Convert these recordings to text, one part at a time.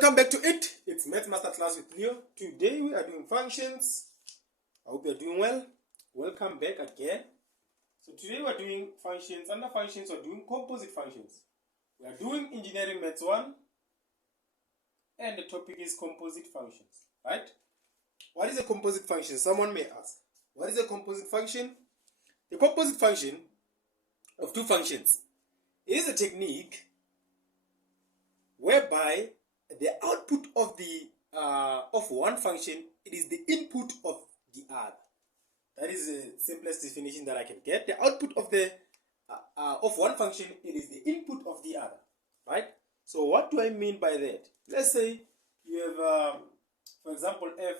Welcome back to it. It's Mathsmasterclass with Leo. Today we are doing functions. I hope you're doing well. Welcome back again. So today we're doing functions. Under functions, we're doing composite functions. We are doing engineering maths 1. And the topic is composite functions. Right? What is a composite function? Someone may ask. What is a composite function? The composite function of two functions is a technique whereby the output of the of one function, it is the input of the other. That is the simplest definition that I can get. The output of the of one function, it is the input of the other, right? So what do I mean by that? Let's say you have, for example, f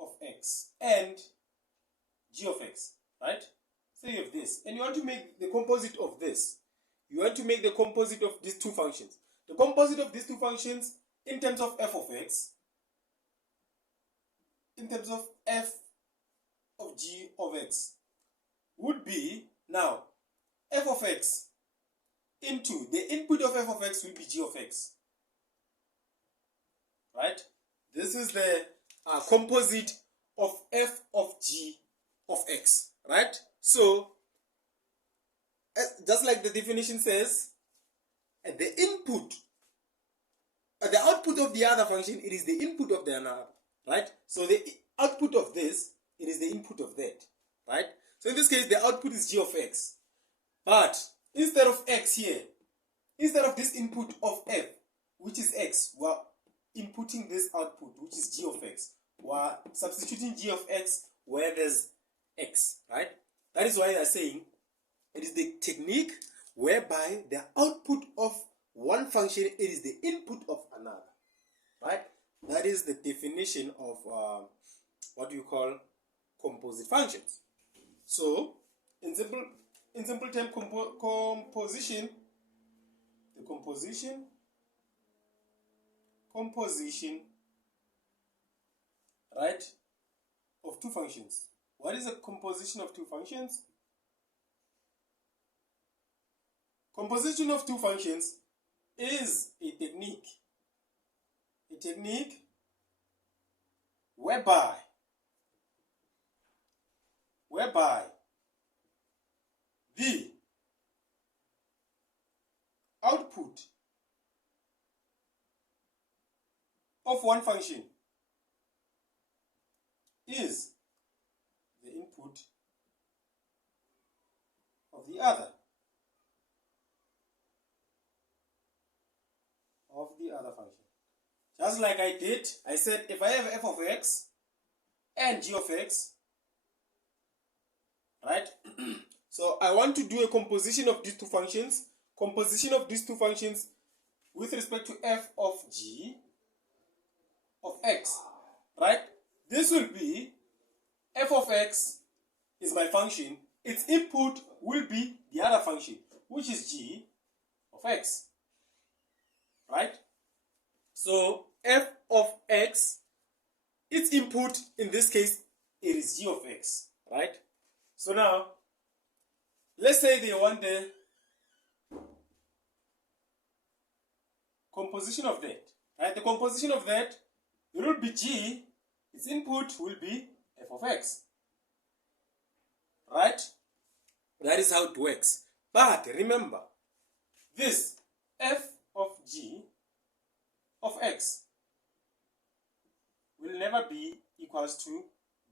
of x and g of x, right? So you have this, and you want to make the composite of this. You want to make the composite of these two functions. The composite of these two functions in terms of f of x, in terms of f of g of x, would be, now, f of x into the input of f of x will be g of x. Right? This is the composite of f of g of x. Right? So, just like the definition says, the input, the output of the other function, it is the input of the another, right? So the output of this, it is the input of that, right? So in this case, the output is g of x. But instead of x here, instead of this input of f, which is x, we're inputting this output, which is g of x. We're substituting g of x where there's x, right? That is why they're saying it is the technique whereby the output of one function, it is the input of another, right? That is the definition of what you call composite functions. So, in simple term, composition, right, of two functions. What is a composition of two functions? Composition of two functions is a technique whereby the output of one function is the input of the other. Function. Just like I did, I said if I have f of x and g of x, right? So I want to do a composition of these two functions. Composition of these two functions with respect to f of g of x, right? This will be f of x is my function. Its input will be the other function, which is g of x. Right? So f of x, its input in this case, it is g of x. Right? So now, let's say they want the composition of that. Right? The composition of that, it will be g, its input will be f of x. Right? That is how it works. But remember, this f of g of x will never be equals to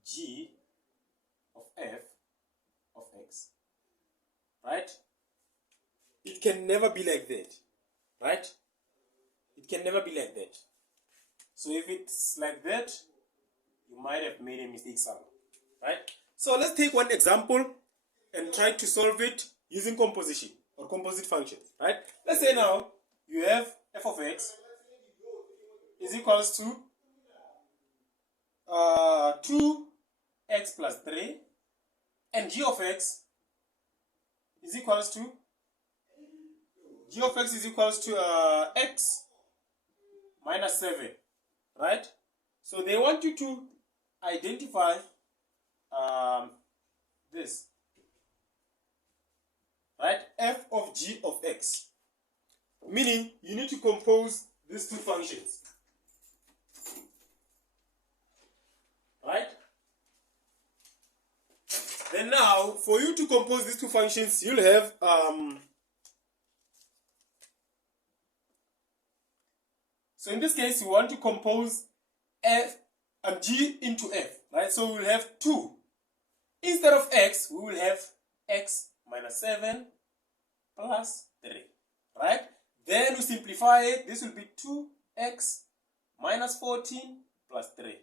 g of f of x. Right? It can never be like that. Right? It can never be like that. So if it's like that, you might have made a mistake somewhere. Right? So let's take one example and try to solve it using composition or composite function. Right? Let's say now you have f of x is equals to 2x plus 3 and g of x is equals to x minus 7, right? So they want you to identify this, right? F of g of x, meaning you need to compose these two functions. Right? Then now, for you to compose these two functions, you'll have so in this case, you want to compose f and g into f, right? So we'll have 2. Instead of x, we will have x minus 7 plus 3, right? Then we simplify it. This will be 2x minus 14 plus 3.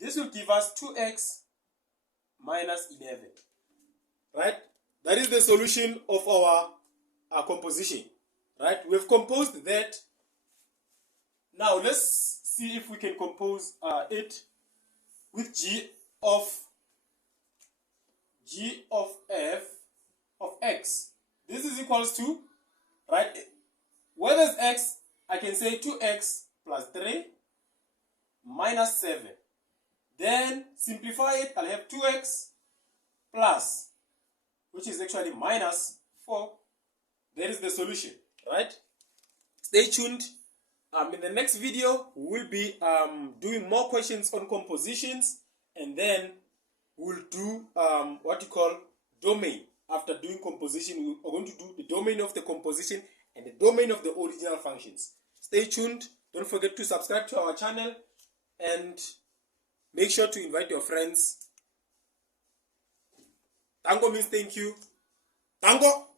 This will give us 2x minus 11, right? That is the solution of our composition, right? We've composed that. Now let's see if we can compose it with g of f of x. This is equals to, right? Where there's x, I can say 2x plus 3 minus 7. Then simplify it, I'll have 2x plus, which is actually minus 4. That is the solution, right? Stay tuned. In the next video, we'll be doing more questions on compositions, and then we'll do what you call domain. After doing composition, we're going to do the domain of the composition and the domain of the original functions. Stay tuned. Don't forget to subscribe to our channel and make sure to invite your friends. Tango means thank you. Tango!